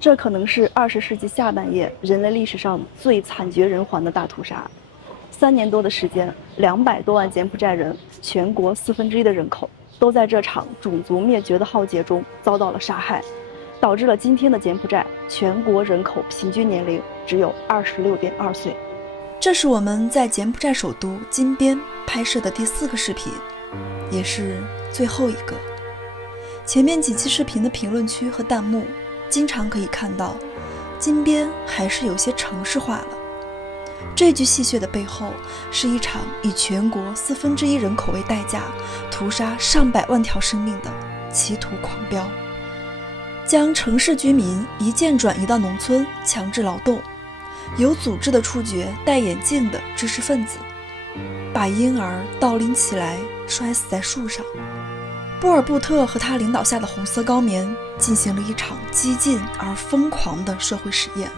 这可能是20世纪下半叶人类历史上最惨绝人寰的大屠杀。3年多的时间，200多万柬埔寨人，全国1/4的人口，都在这场种族灭绝的浩劫中遭到了杀害，导致了今天的柬埔寨全国人口平均年龄只有26.2岁。这是我们在柬埔寨首都金边拍摄的第4个视频，也是最后一个。前面几期视频的评论区和弹幕经常可以看到，金边还是有些城市化了。这句戏谑的背后，是一场以全国1/4人口为代价，屠杀上百万条生命的歧途狂飙，将城市居民一键转移到农村，强制劳动，有组织的处决戴眼镜的知识分子，把婴儿倒拎起来摔死在树上。波尔布特和他领导下的红色高棉进行了一场激进而疯狂的社会实验，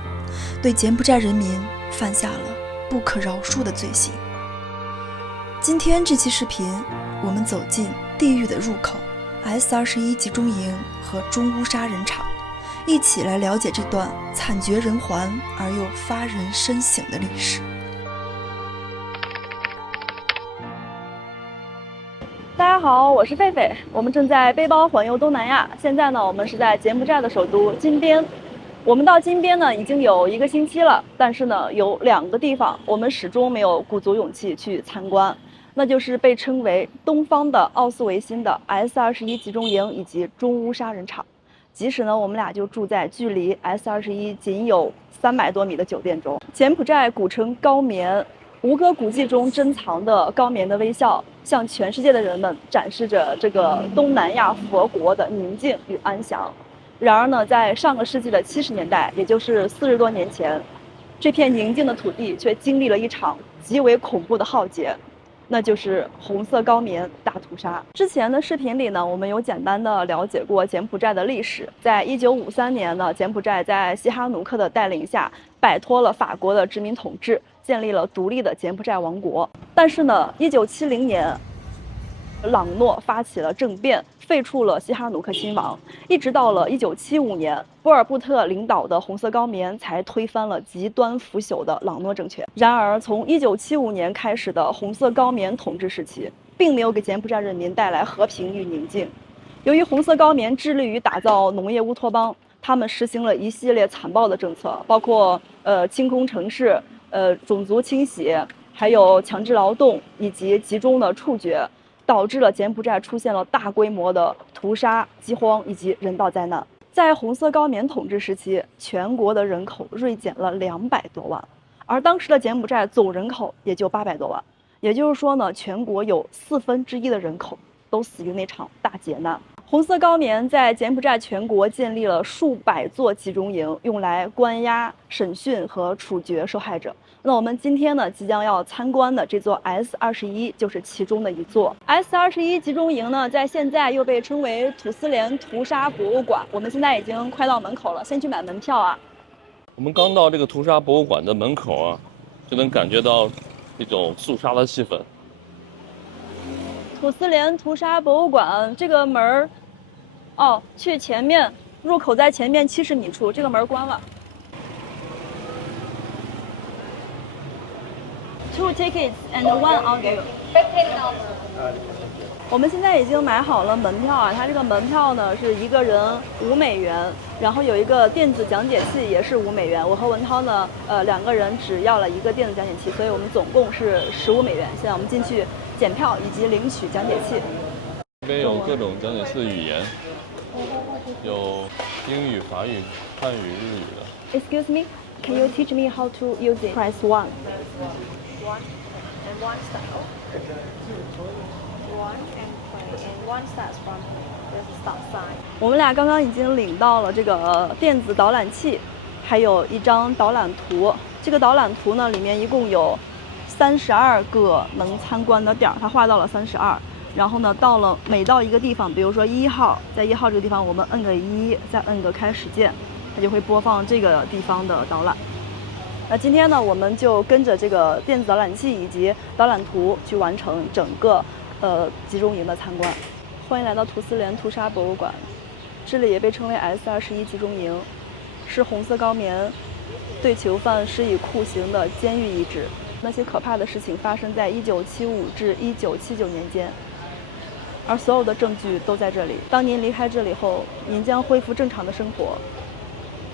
对柬埔寨人民犯下了不可饶恕的罪行。今天这期视频，我们走进地狱的入口 S21集中营和中乌杀人场，一起来了解这段惨绝人寰而又发人深省的历史。大家好，我是狒狒，我们正在背包环游东南亚。现在呢，我们是在柬埔寨的首都金边。我们到金边呢已经有1个星期了，但是呢有2个地方我们始终没有鼓足勇气去参观，那就是被称为东方的奥斯维辛的 S21集中营以及中乌杀人场。即使呢我们俩就住在距离 S21仅有300多米的酒店中。柬埔寨古称高棉，吴哥古迹中珍藏的高棉的微笑，向全世界的人们展示着这个东南亚佛国的宁静与安详。然而呢，在上个世纪的70年代，也就是40多年前，这片宁静的土地却经历了一场极为恐怖的浩劫，那就是红色高棉大屠杀。之前的视频里呢，我们有简单的了解过柬埔寨的历史。在1953年呢，柬埔寨在西哈努克的带领下，摆脱了法国的殖民统治，建立了独立的柬埔寨王国。但是呢，1970年，朗诺发起了政变，废黜了西哈努克亲王。一直到了1975年，波尔布特领导的红色高棉才推翻了极端腐朽的朗诺政权。然而，从1975年开始的红色高棉统治时期，并没有给柬埔寨人民带来和平与宁静。由于红色高棉致力于打造农业乌托邦，他们实行了一系列残暴的政策，包括清空城市、种族清洗，还有强制劳动以及集中的处决，导致了柬埔寨出现了大规模的屠杀、饥荒以及人道灾难。在红色高棉统治时期，全国的人口锐减了200多万，而当时的柬埔寨总人口也就800多万，也就是说呢，全国有1/4的人口都死于那场大劫难。红色高棉在柬埔寨全国建立了数百座集中营，用来关押、审讯和处决受害者。那我们今天呢，即将要参观的这座 S21就是其中的一座。S21集中营呢，在现在又被称为土司连屠杀博物馆。我们现在已经快到门口了，先去买门票啊。我们刚到这个屠杀博物馆的门口啊，就能感觉到一种肃杀的气氛。土司连屠杀博物馆这个门儿，去前面，入口在前面70米处，这个门关了。2 tickets and 1 on you。我们现在已经买好了门票啊，它这个门票呢是1个人5美元，然后有一个电子讲解器也是5美元。我和文涛呢，2个人只要了1个电子讲解器，所以我们总共是15美元。现在我们进去检票以及领取讲解器。这边有各种讲解器的语言，有英语、法语、汉语、日语的。Excuse me, can you teach me how to use it? Press 1. One and one style. One and play, and one starts from there's a stop sign. 我们俩刚刚已经领到了这个电子导览器，还有一张导览图。这个导览图呢，里面一共有32个能参观的点儿，它画到了32。然后呢，每到一个地方，比如说1号，在1号这个地方，我们摁个1，再摁个开始键，它就会播放这个地方的导览。那今天呢，我们就跟着这个电子导览器以及导览图去完成整个集中营的参观。欢迎来到土司连屠杀博物馆，这里也被称为 S21集中营，是红色高棉对囚犯施以酷刑的监狱遗址。那些可怕的事情发生在1975至1979年间，而所有的证据都在这里。当您离开这里后，您将恢复正常的生活，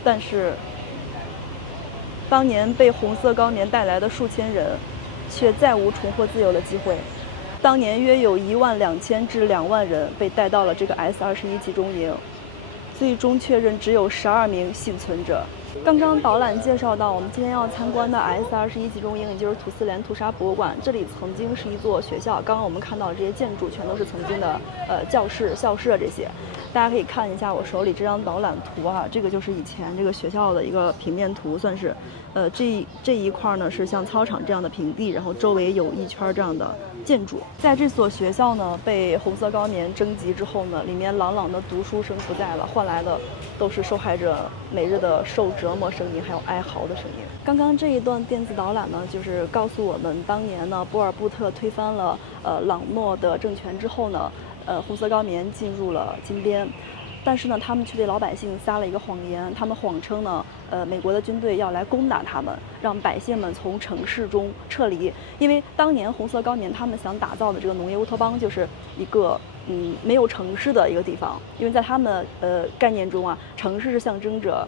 但是当年被红色高棉带来的数千人，却再无重获自由的机会。当年约有12000至2万人被带到了这个 S21集中营，最终确认只有12名幸存者。刚刚导览介绍到，我们今天要参观的 S21集中营，也就是土司连屠杀博物馆。这里曾经是一座学校，刚刚我们看到的这些建筑全都是曾经的教室、校舍这些。大家可以看一下我手里这张导览图啊，这个就是以前这个学校的一个平面图，算是，这一块呢是像操场这样的平地，然后周围有一圈这样的建筑。在这所学校呢被红色高棉征集之后呢，里面朗朗的读书声不在了，换来的都是受害者每日的受折磨声音，还有哀嚎的声音。刚刚这一段电子导览呢，就是告诉我们，当年呢波尔布特推翻了朗诺的政权之后呢，红色高棉进入了金边，但是呢，他们却对老百姓撒了一个谎言，他们谎称呢，美国的军队要来攻打他们，让百姓们从城市中撤离。因为当年红色高棉他们想打造的这个农业乌托邦，就是一个没有城市的一个地方，因为在他们概念中啊，城市是象征着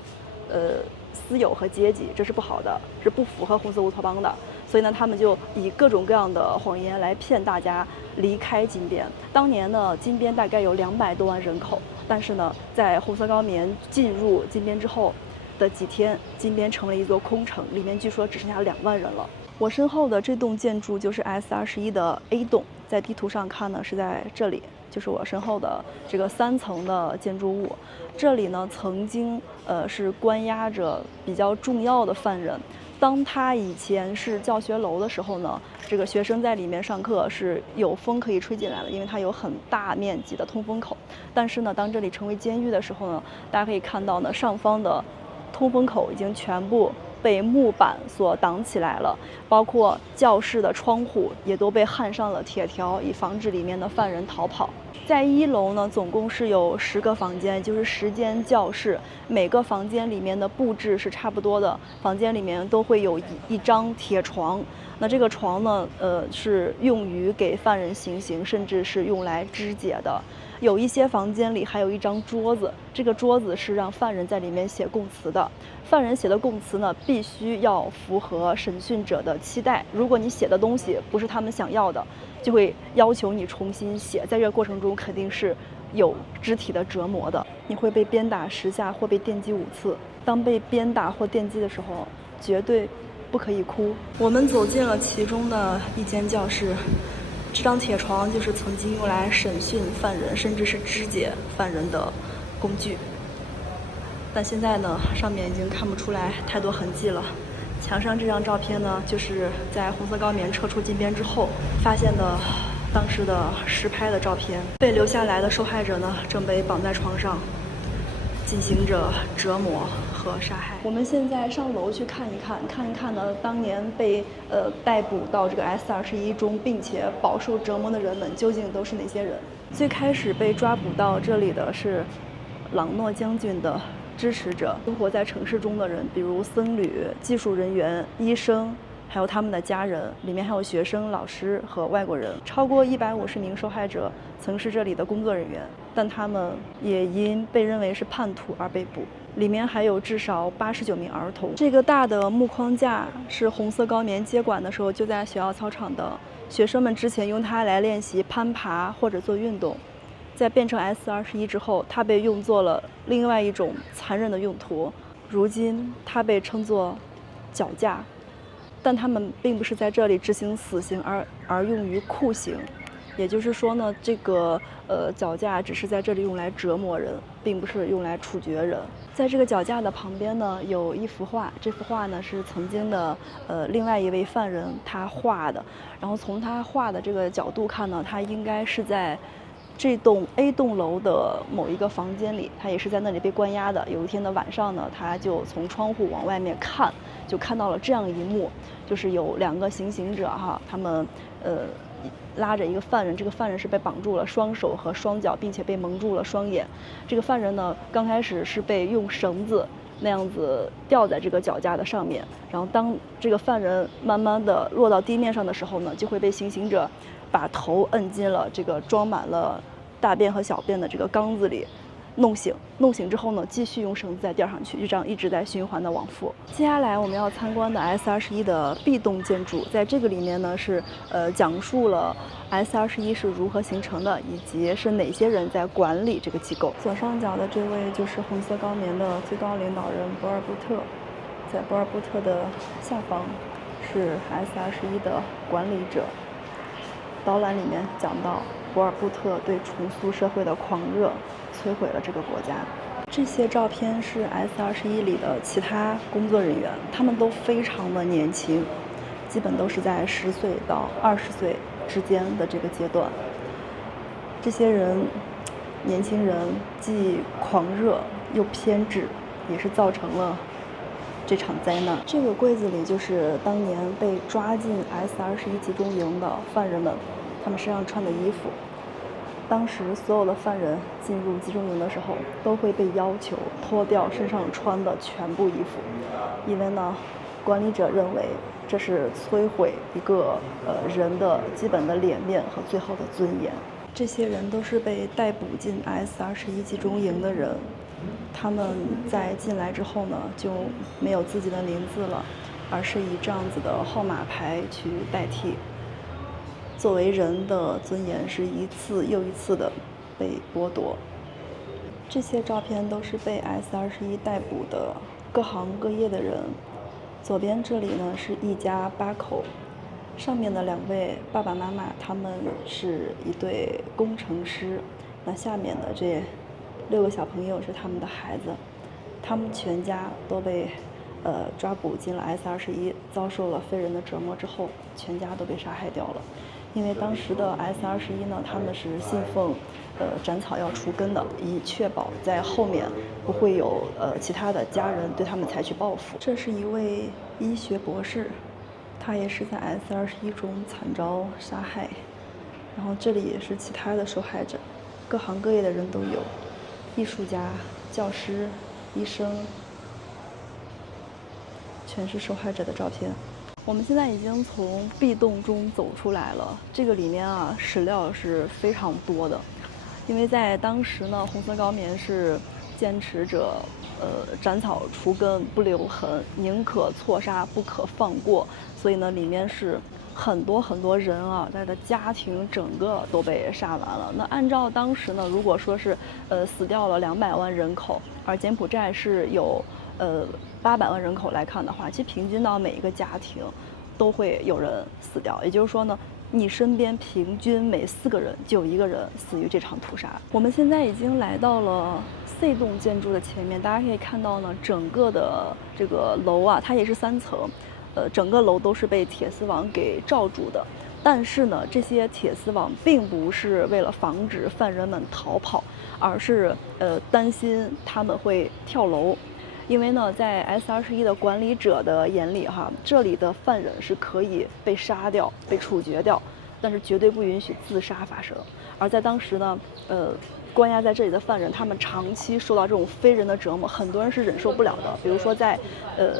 私有和阶级，这是不好的，是不符合红色乌托邦的。所以呢，他们就以各种各样的谎言来骗大家离开金边。当年呢，金边大概有200多万人口，但是呢，在红色高棉进入金边之后的几天，金边成了一座空城，里面据说只剩下2万人了。我身后的这栋建筑就是 S21的 A 栋，在地图上看呢是在这里，就是我身后的这个3层的建筑物。这里呢曾经是关押着比较重要的犯人。当它以前是教学楼的时候呢，这个学生在里面上课是有风可以吹进来的，因为它有很大面积的通风口。但是呢，当这里成为监狱的时候呢，大家可以看到呢，上方的通风口已经全部被木板所挡起来了，包括教室的窗户也都被焊上了铁条，以防止里面的犯人逃跑。在1楼呢，总共是有10个房间，就是10间教室，每个房间里面的布置是差不多的，房间里面都会有一张铁床。那这个床呢，是用于给犯人行刑，甚至是用来肢解的。有一些房间里还有一张桌子，这个桌子是让犯人在里面写供词的。犯人写的供词呢，必须要符合审讯者的期待。如果你写的东西不是他们想要的，就会要求你重新写。在这个过程中，肯定是有肢体的折磨的，你会被鞭打10下或被电击5次。当被鞭打或电击的时候，绝对不可以哭。我们走进了其中的一间教室。这张铁床就是曾经用来审讯犯人，甚至是肢解犯人的工具。但现在呢，上面已经看不出来太多痕迹了。墙上这张照片呢，就是在红色高棉撤出金边之后发现的当时的实拍的照片。被留下来的受害者呢，正被绑在床上，进行着折磨和杀害。我们现在上楼去看一看呢，当年被逮捕到这个 S21中并且饱受折磨的人们究竟都是哪些人？最开始被抓捕到这里的是朗诺将军的支持者，生活在城市中的人，比如僧侣、技术人员、医生，还有他们的家人，里面还有学生、老师和外国人。超过150名受害者曾是这里的工作人员，但他们也因被认为是叛徒而被捕。里面还有至少89名儿童。这个大的木框架是红色高棉接管的时候就在学校操场的，学生们之前用它来练习攀爬或者做运动。在变成 S21之后，它被用作了另外一种残忍的用途。如今它被称作绞架，但他们并不是在这里执行死刑，而用于酷刑。也就是说呢，这个绞架只是在这里用来折磨人，并不是用来处决人。在这个绞架的旁边呢，有一幅画，这幅画呢是曾经的另外一位犯人他画的。然后从他画的这个角度看呢，他应该是在这栋 A 栋楼的某一个房间里，他也是在那里被关押的。有一天的晚上呢，他就从窗户往外面看，就看到了这样一幕，就是有2个行刑者哈，他们拉着一个犯人，这个犯人是被绑住了双手和双脚，并且被蒙住了双眼。这个犯人呢，刚开始是被用绳子那样子吊在这个脚架的上面，然后当这个犯人慢慢的落到地面上的时候呢，就会被行刑者把头摁进了这个装满了大便和小便的这个缸子里，弄醒之后呢，继续用绳子再吊上去，就这样一直在循环的往复。接下来我们要参观的 S21的 B 栋建筑，在这个里面呢是讲述了 S21是如何形成的，以及是哪些人在管理这个机构。左上角的这位就是红色高棉的最高领导人博尔布特，在博尔布特的下方是 S21的管理者。导览里面讲到，博尔布特对重塑社会的狂热摧毁了这个国家。这些照片是 S21里的其他工作人员，他们都非常的年轻，基本都是在10岁到20岁之间的这个阶段。这些人，年轻人既狂热又偏执，也是造成了这场灾难。这个柜子里就是当年被抓进 S21集中营的犯人们，他们身上穿的衣服。当时所有的犯人进入集中营的时候，都会被要求脱掉身上穿的全部衣服，因为呢，管理者认为这是摧毁一个人的基本的脸面和最后的尊严。这些人都是被逮捕进 S21集中营的人，他们在进来之后呢，就没有自己的名字了，而是以这样子的号码牌去代替。作为人的尊严是一次又一次的被剥夺。这些照片都是被 S21逮捕的各行各业的人。左边这里呢是一家8口，上面的2位爸爸妈妈他们是一对工程师，那下面的这6个小朋友是他们的孩子，他们全家都被抓捕进了 S21，遭受了非人的折磨之后，全家都被杀害掉了。因为当时的 S21呢，他们是信奉斩草要除根的，以确保在后面不会有其他的家人对他们采取报复。这是一位医学博士，他也是在 S21中惨遭杀害。然后这里也是其他的受害者，各行各业的人都有，艺术家、教师、医生，全是受害者的照片。我们现在已经从 B 栋中走出来了，这个里面啊史料是非常多的，因为在当时呢，红色高棉是坚持着斩草除根不留痕，宁可错杀不可放过，所以呢里面是很多人啊，他的家庭整个都被杀完了。那按照当时呢，如果说是死掉了200万人口，而柬埔寨是有800万人口来看的话，其实平均到每一个家庭都会有人死掉。也就是说呢，你身边平均每4个人就有1个人死于这场屠杀。我们现在已经来到了 C 栋建筑的前面，大家可以看到呢，整个的这个楼啊，它也是3层，整个楼都是被铁丝网给罩住的。但是呢，这些铁丝网并不是为了防止犯人们逃跑，而是担心他们会跳楼。因为呢，在 S21的管理者的眼里哈，这里的犯人是可以被杀掉、被处决掉，但是绝对不允许自杀发生。而在当时呢，关押在这里的犯人，他们长期受到这种非人的折磨，很多人是忍受不了的。比如说在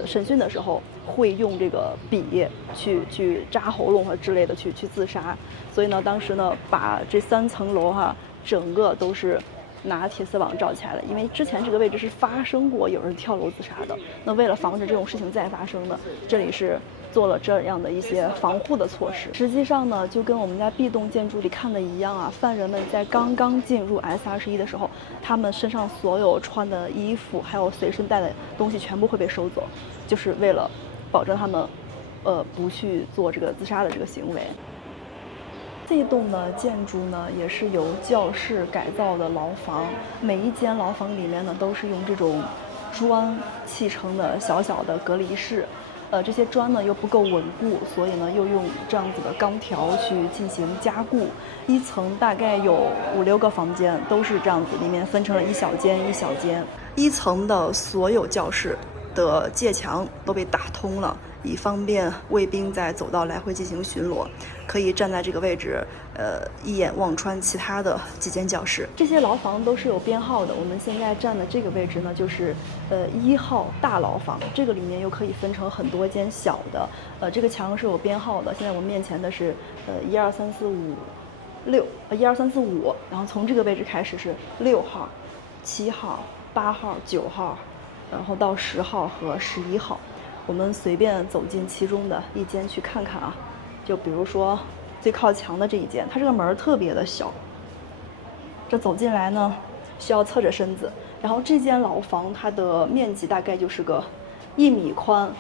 审讯的时候，会用这个笔去扎喉咙和之类的去自杀。所以呢，当时呢，把这3层楼哈，整个都是拿铁丝网罩起来了，因为之前这个位置是发生过有人跳楼自杀的。那为了防止这种事情再发生呢，这里是做了这样的一些防护的措施。实际上呢，就跟我们在 B 栋建筑里看的一样啊，犯人们在刚刚进入 S21的时候，他们身上所有穿的衣服还有随身带的东西全部会被收走，就是为了保证他们不去做这个自杀的这个行为。这栋的建筑呢，也是由教室改造的牢房，每一间牢房里面呢都是用这种砖砌成的小小的隔离室。这些砖呢又不够稳固，所以呢又用这样子的钢条去进行加固。1层大概有5、6个房间，都是这样子，里面分成了一小间一小间。1层的所有教室的界墙都被打通了，以方便卫兵在走道来回进行巡逻。可以站在这个位置，一眼望穿其他的几间教室。这些牢房都是有编号的，我们现在站的这个位置呢，就是1号大牢房。这个里面又可以分成很多间小的，这个墙是有编号的。现在我们面前的是1、2、3、4、5、6，1、2、3、4、5，然后从这个位置开始是6号、7号、8号、9号，然后到10号和11号。我们随便走进其中的一间去看看啊。就比如说最靠墙的这一间，它这个门特别的小，这走进来呢需要侧着身子。然后这间牢房它的面积大概就是个1米宽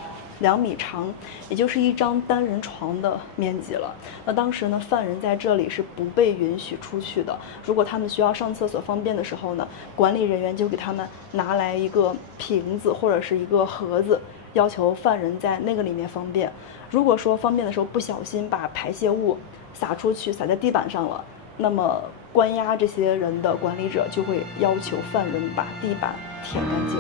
2米长，也就是一张单人床的面积了。那当时呢，犯人在这里是不被允许出去的。如果他们需要上厕所方便的时候呢，管理人员就给他们拿来一个瓶子或者是一个盒子，要求犯人在那个里面方便。如果说方便的时候不小心把排泄物洒出去，洒在地板上了，那么关押这些人的管理者就会要求犯人把地板舔干净。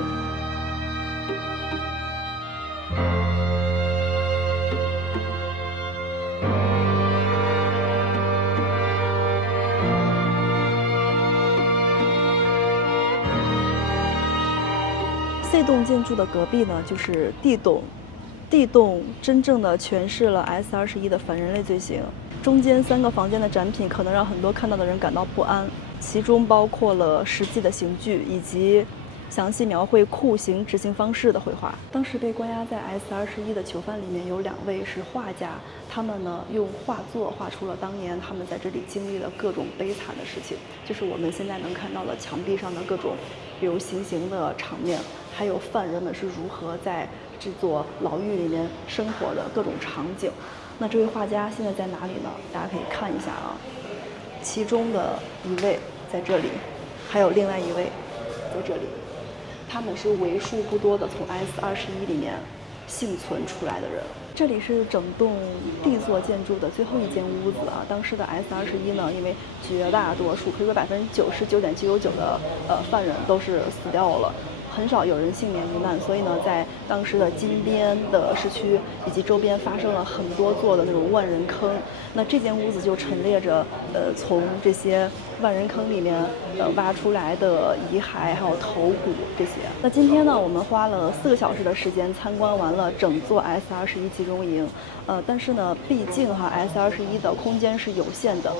C 栋建筑的隔壁呢，就是 D 栋。D 栋真正的诠释了 S21的反人类罪行。中间3个房间的展品可能让很多看到的人感到不安，其中包括了实际的刑具以及详细描绘酷刑执行方式的绘画。当时被关押在 S21的囚犯里面有2位是画家，他们呢用画作画出了当年他们在这里经历了各种悲惨的事情，就是我们现在能看到的墙壁上的各种，比如行刑的场面，还有犯人们是如何在这座牢狱里面生活的各种场景。那这位画家现在在哪里呢？大家可以看一下啊，其中的一位在这里，还有另外一位在这里。他们是为数不多的从 S21里面幸存出来的人。这里是整栋 D 座建筑的最后一间屋子啊。当时的 S21呢，因为绝大多数，可以说99.999%的犯人都是死掉了，很少有人幸免于难，所以呢，在当时的金边的市区以及周边发生了很多座的那种万人坑。那这间屋子就陈列着从这些万人坑里面挖出来的遗骸，还有头骨这些。那今天呢，我们花了4个小时的时间参观完了整座 S21集中营。但是呢，毕竟S21的空间是有限的，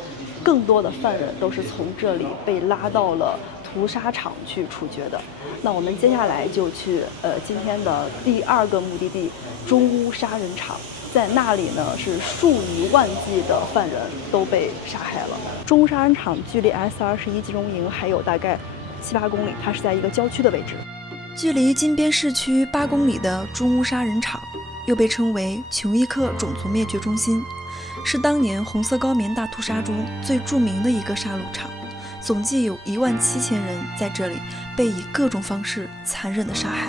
更多的犯人都是从这里被拉到了屠杀场去处决的。那我们接下来就去今天的第2个目的地——中乌杀人场。在那里呢，是数以万计的犯人都被杀害了。中乌杀人场距离 S21集中营还有大概7、8公里，它是在一个郊区的位置。距离金边市区8公里的中乌杀人场，又被称为琼伊克种族灭绝中心，是当年红色高棉大屠杀中最著名的一个杀戮场。总计有17000人在这里被以各种方式残忍的杀害。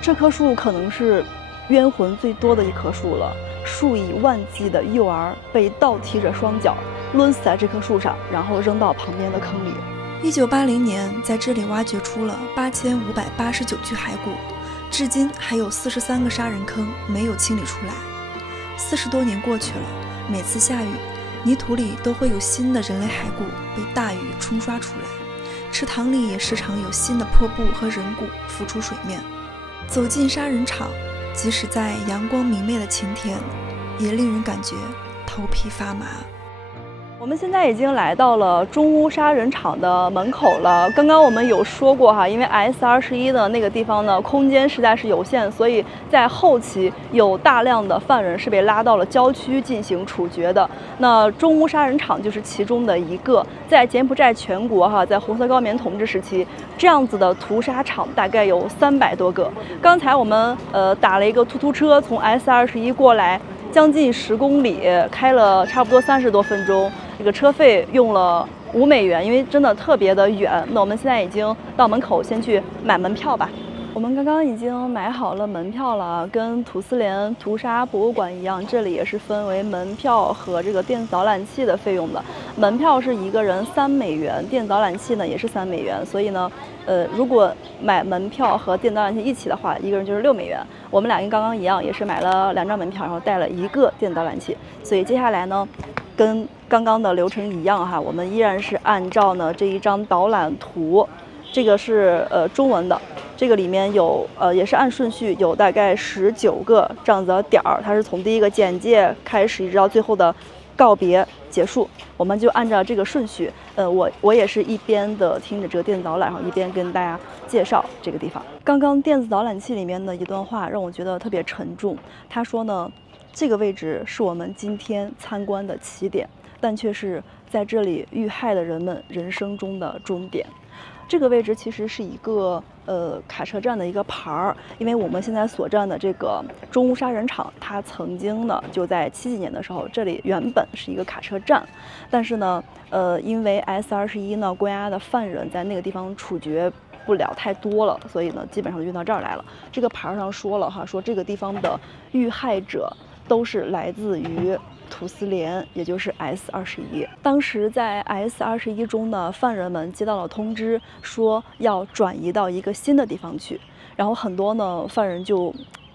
这棵树可能是冤魂最多的一棵树了，数以万计的幼儿被倒踢着双脚抡死在这棵树上，然后扔到旁边的坑里。1980年，在这里挖掘出了8589具骸骨，至今还有43个杀人坑没有清理出来。40多年过去了，每次下雨，泥土里都会有新的人类骸骨被大雨冲刷出来，池塘里也时常有新的破布和人骨浮出水面。走进杀人场，即使在阳光明媚的晴天，也令人感觉头皮发麻。我们现在已经来到了中乌杀人场的门口了。刚刚我们有说过因为 S21的那个地方呢，空间实在是有限，所以在后期有大量的犯人是被拉到了郊区进行处决的。那中乌杀人场就是其中的一个。在柬埔寨全国在红色高棉统治时期，这样子的屠杀场大概有300多个。刚才我们打了一个突突车从 S21过来，将近10公里，开了差不多30多分钟。这个车费用了$5，因为真的特别的远。那我们现在已经到门口，先去买门票吧。我们刚刚已经买好了门票了，跟土司连屠杀博物馆一样，这里也是分为门票和这个电子导览器的费用的。门票是一个人$3，电子导览器呢也是$3，所以呢，如果买门票和电子导览器一起的话，一个人就是$6。我们俩跟刚刚一样，也是买了2张门票，然后带了1个电子导览器。所以接下来呢，跟刚刚的流程一样哈，我们依然是按照呢这一张导览图，这个是中文的。这个里面有也是按顺序，有大概19个这样子的点儿，它是从第一个简介开始，一直到最后的告别结束，我们就按照这个顺序。我也是一边的听着这个电子导览，然后一边跟大家介绍这个地方。刚刚电子导览器里面的一段话让我觉得特别沉重，他说呢，这个位置是我们今天参观的起点，但却是在这里遇害的人们人生中的终点。这个位置其实是一个卡车站的一个牌儿，因为我们现在所站的这个中乌杀人场，它曾经呢就在70几年的时候，这里原本是一个卡车站，但是呢，因为 S21呢关押的犯人在那个地方处决不了太多了，所以呢基本上就运到这儿来了。这个牌上说了哈，说这个地方的遇害者都是来自于土司连，也就是 S21。当时在 S21中的犯人们接到了通知，说要转移到一个新的地方去，然后很多呢犯人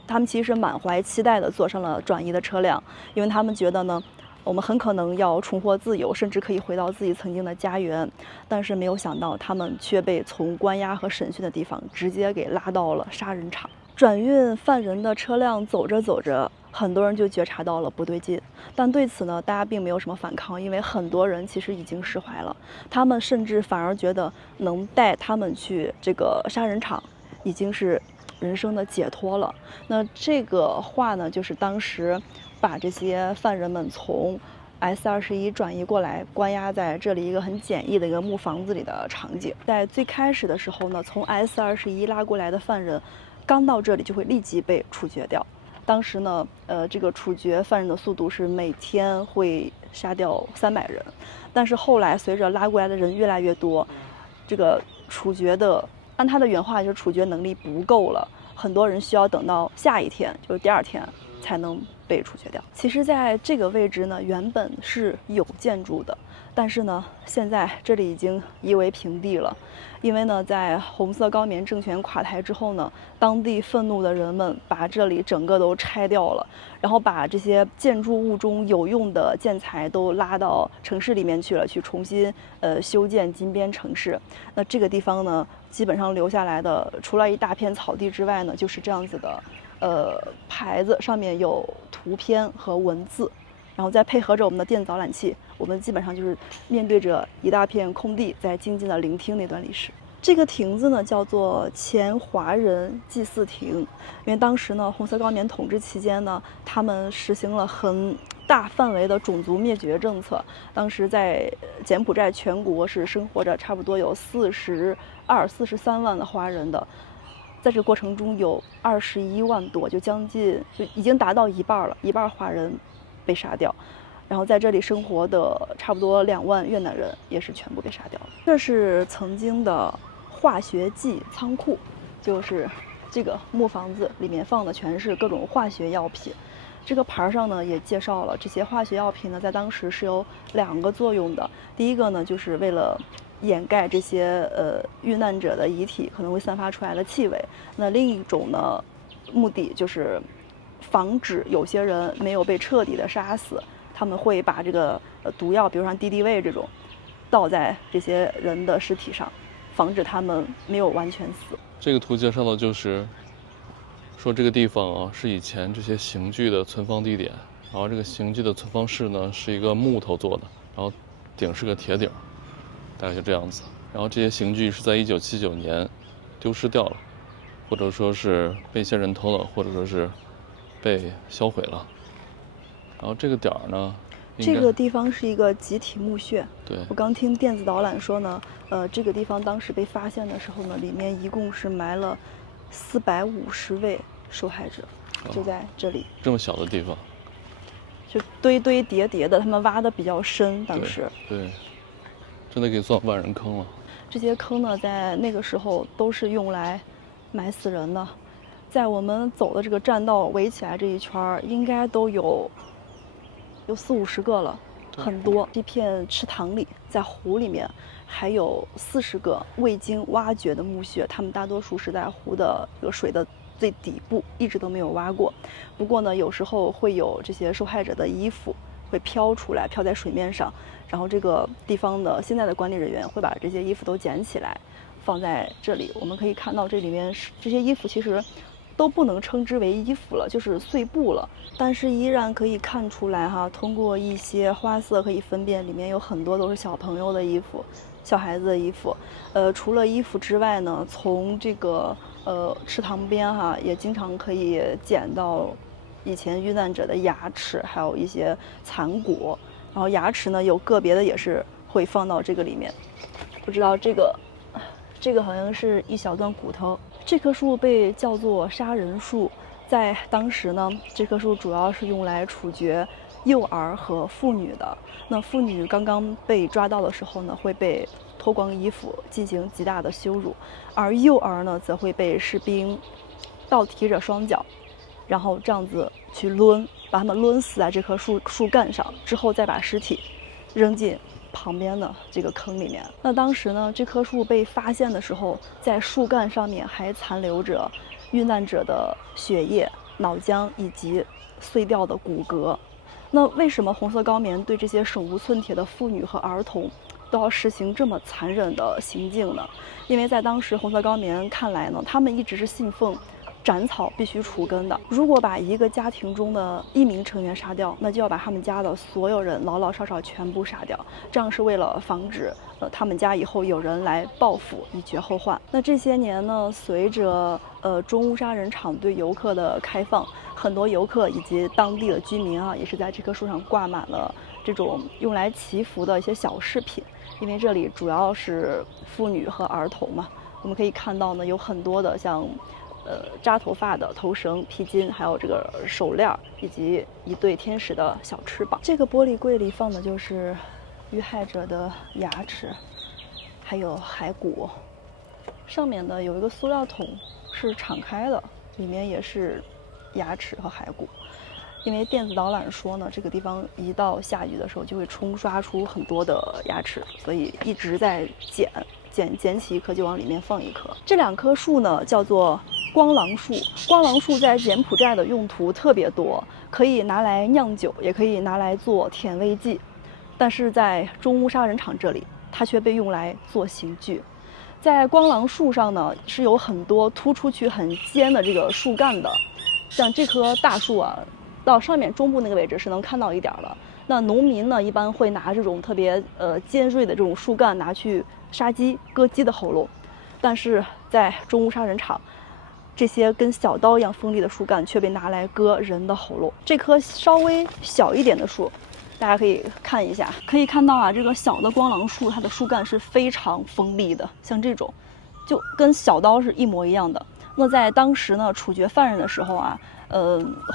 他们其实满怀期待的坐上了转移的车辆，因为他们觉得呢，我们很可能要重获自由，甚至可以回到自己曾经的家园。但是没有想到，他们却被从关押和审讯的地方直接给拉到了杀人场。转运犯人的车辆走着走着，很多人就觉察到了不对劲，但对此呢，大家并没有什么反抗，因为很多人其实已经释怀了，他们甚至反而觉得能带他们去这个杀人场，已经是人生的解脱了。那这个话呢，就是当时把这些犯人们从S21转移过来，关押在这里一个很简易的一个木房子里的场景。在最开始的时候呢，从 S21拉过来的犯人，刚到这里就会立即被处决掉。当时呢，这个处决犯人的速度是每天会杀掉300人，但是后来随着拉过来的人越来越多，这个处决的，按他的原话就是处决能力不够了，很多人需要等到下一天，就是第2天才能被处决掉。其实在这个位置呢，原本是有建筑的，但是呢，现在这里已经夷为平地了。因为呢，在红色高棉政权垮台之后呢，当地愤怒的人们把这里整个都拆掉了，然后把这些建筑物中有用的建材都拉到城市里面去了，去重新修建金边城市。那这个地方呢，基本上留下来的除了一大片草地之外呢，就是这样子的牌子，上面有图片和文字。然后再配合着我们的电子导览器，我们基本上就是面对着一大片空地，在静静的聆听那段历史。这个亭子呢，叫做前华人祭祀亭，因为当时呢，红色高棉统治期间呢，他们实行了很大范围的种族灭绝政策。当时在柬埔寨全国是生活着差不多有42、43万的华人的。在这个过程中有21万多，就已经达到一半了，一半华人被杀掉，然后在这里生活的差不多2万越南人也是全部被杀掉了。这是曾经的化学剂仓库，就是这个木房子里面放的全是各种化学药品。这个牌上呢也介绍了，这些化学药品呢在当时是有2个作用的。第一个呢，就是为了掩盖这些遇难者的遗体可能会散发出来的气味。那另一种呢，目的就是防止有些人没有被彻底的杀死，他们会把这个毒药，比如像敌敌畏这种，倒在这些人的尸体上，防止他们没有完全死。这个图介绍的就是说这个地方啊是以前这些刑具的存放地点，然后这个刑具的存放室呢是一个木头做的，然后顶是个铁顶，大概就这样子。然后这些刑具是在1979年丢失掉了，或者说是被一些人偷了，或者说是被销毁了。然后这个点儿呢，这个地方是一个集体墓穴。对，我刚听电子导览说呢，这个地方当时被发现的时候呢，里面一共是埋了450位受害者，就在这里。这么小的地方，就堆堆叠叠的，他们挖的比较深，当时。对，真的可以算万人坑了。这些坑呢，在那个时候都是用来埋死人的。在我们走的这个栈道围起来这一圈儿，应该都有40-50个了，很多。这片池塘里，在湖里面还有40个未经挖掘的墓穴，它们大多数是在湖的这个水的最底部，一直都没有挖过。不过呢，有时候会有这些受害者的衣服会飘出来，飘在水面上，然后这个地方的现在的管理人员会把这些衣服都捡起来，放在这里。我们可以看到这里面这些衣服其实都不能称之为衣服了，就是碎布了，但是依然可以看出来哈，通过一些花色可以分辨，里面有很多都是小朋友的衣服，小孩子的衣服。除了衣服之外呢，从这个池塘边哈，也经常可以捡到以前遇难者的牙齿，还有一些残骨。然后牙齿呢，有个别的也是会放到这个里面。不知道这个好像是一小段骨头。这棵树被叫做杀人树，在当时呢，这棵树主要是用来处决幼儿和妇女的。那妇女刚刚被抓到的时候呢，会被脱光衣服进行极大的羞辱，而幼儿呢，则会被士兵倒提着双脚，然后这样子去把他们抡死在这棵树干上，之后再把尸体扔进旁边的这个坑里面。那当时呢，这棵树被发现的时候，在树干上面还残留着遇难者的血液、脑浆以及碎掉的骨骼。那为什么红色高棉对这些手无寸铁的妇女和儿童都要实行这么残忍的行径呢？因为在当时红色高棉看来呢，他们一直是信奉斩草必须除根的。如果把一个家庭中的1名成员杀掉，那就要把他们家的所有人老老少少全部杀掉，这样是为了防止他们家以后有人来报复，以绝后患。那这些年呢，随着中乌沙人场对游客的开放，很多游客以及当地的居民啊，也是在这棵树上挂满了这种用来祈福的一些小饰品，因为这里主要是妇女和儿童嘛。我们可以看到呢，有很多的像扎头发的头绳、披巾，还有这个手链，以及一对天使的小翅膀。这个玻璃柜里放的就是遇害者的牙齿，还有骸骨。上面的有一个塑料桶是敞开的，里面也是牙齿和骸骨。因为电子导览说呢，这个地方一到下雨的时候就会冲刷出很多的牙齿，所以一直在捡起一颗就往里面放一颗。这2棵树呢叫做光廊树。光廊树在柬埔寨的用途特别多，可以拿来酿酒，也可以拿来做甜味剂。但是在中乌沙人场这里，它却被用来做刑具。在光廊树上呢，是有很多突出去很尖的这个树干的，像这棵大树啊，到上面中部那个位置是能看到一点了。那农民呢，一般会拿这种特别尖锐的这种树干拿去杀鸡、割鸡的喉咙，但是在中乌沙人场，这些跟小刀一样锋利的树干却被拿来割人的喉咙。这棵稍微小一点的树，大家可以看一下，可以看到啊，这个小的光廊树，它的树干是非常锋利的，像这种，就跟小刀是一模一样的。那在当时呢，处决犯人的时候啊，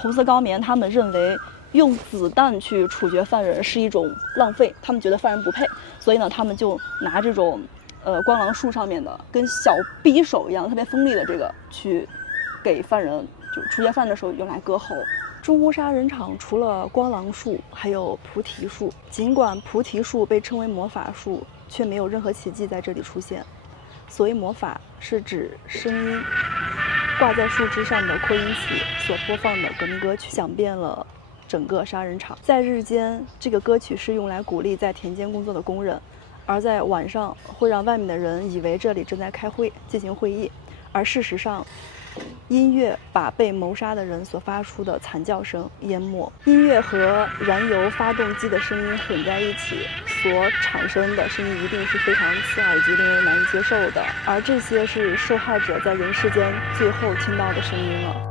红色高棉他们认为用子弹去处决犯人是一种浪费，他们觉得犯人不配，所以呢，他们就拿这种光廊树上面的跟小匕首一样特别锋利的这个去给犯人，就处决犯人的时候用来割喉。中乌沙人场除了光廊树，还有菩提树。尽管菩提树被称为魔法树，却没有任何奇迹在这里出现。所谓魔法，是指声音挂在树枝上的扩音器所播放的革命歌曲，响遍了整个杀人场。在日间，这个歌曲是用来鼓励在田间工作的工人，而在晚上会让外面的人以为这里正在开会进行会议，而事实上，音乐把被谋杀的人所发出的惨叫声淹没。音乐和燃油发动机的声音混在一起，所产生的声音一定是非常刺耳以及令人难以接受的，而这些是受害者在人世间最后听到的声音了。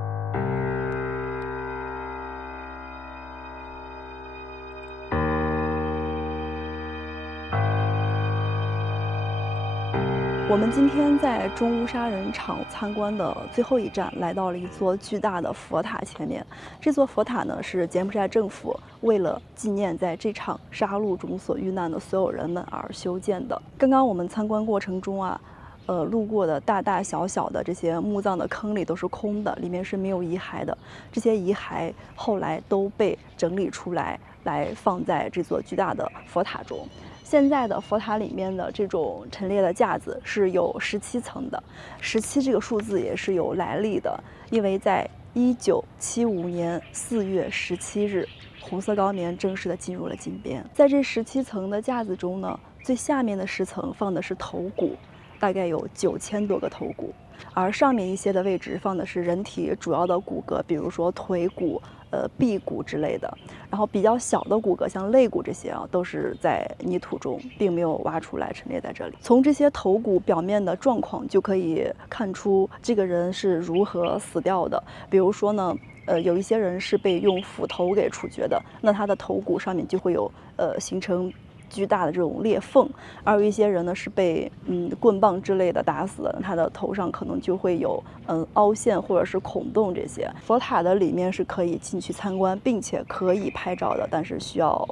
我们今天在中乌沙人场参观的最后一站，来到了一座巨大的佛塔前面。这座佛塔呢，是柬埔寨政府为了纪念在这场杀戮中所遇难的所有人们而修建的。刚刚我们参观过程中啊，路过的大大小小的这些墓葬的坑里都是空的，里面是没有遗骸的。这些遗骸后来都被整理出来，来放在这座巨大的佛塔中。现在的佛塔里面的这种陈列的架子是有17层的，17这个数字也是有来历的，因为在1975年4月17日，红色高棉正式的进入了金边。在这17层的架子中呢，最下面的10层放的是头骨，大概有9000多个头骨，而上面一些的位置放的是人体主要的骨骼，比如说腿骨、臂骨之类的。然后比较小的骨骼，像肋骨这些啊，都是在泥土中，并没有挖出来陈列在这里。从这些头骨表面的状况就可以看出这个人是如何死掉的。比如说呢，有一些人是被用斧头给处决的，那他的头骨上面就会有形成巨大的这种裂缝，而有一些人呢是被棍棒之类的打死的，他的头上可能就会有凹陷或者是孔洞这些。佛塔的里面是可以进去参观，并且可以拍照的，但是需要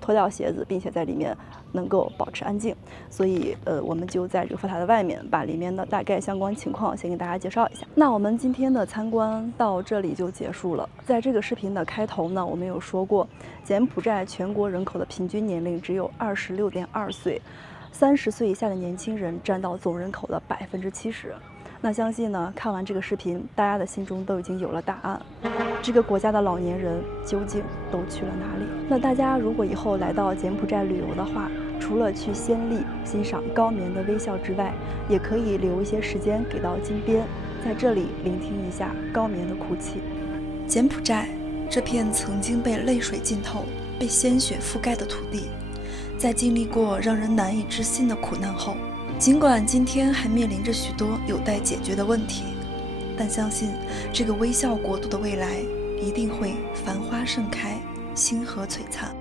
脱掉鞋子，并且在里面能够保持安静。所以我们就在这个佛塔的外面，把里面的大概相关情况先给大家介绍一下。那我们今天的参观到这里就结束了。在这个视频的开头呢，我们有说过，柬埔寨全国人口的平均年龄只有26.2岁，30岁以下的年轻人占到总人口的70%。那相信呢，看完这个视频，大家的心中都已经有了答案。这个国家的老年人究竟都去了哪里？那大家如果以后来到柬埔寨旅游的话，除了去暹粒欣赏高棉的微笑之外，也可以留一些时间给到金边，在这里聆听一下高棉的哭泣。柬埔寨这片曾经被泪水浸透、被鲜血覆盖的土地，在经历过让人难以置信的苦难后，尽管今天还面临着许多有待解决的问题，但相信这个微笑国度的未来一定会繁花盛开，星河璀璨。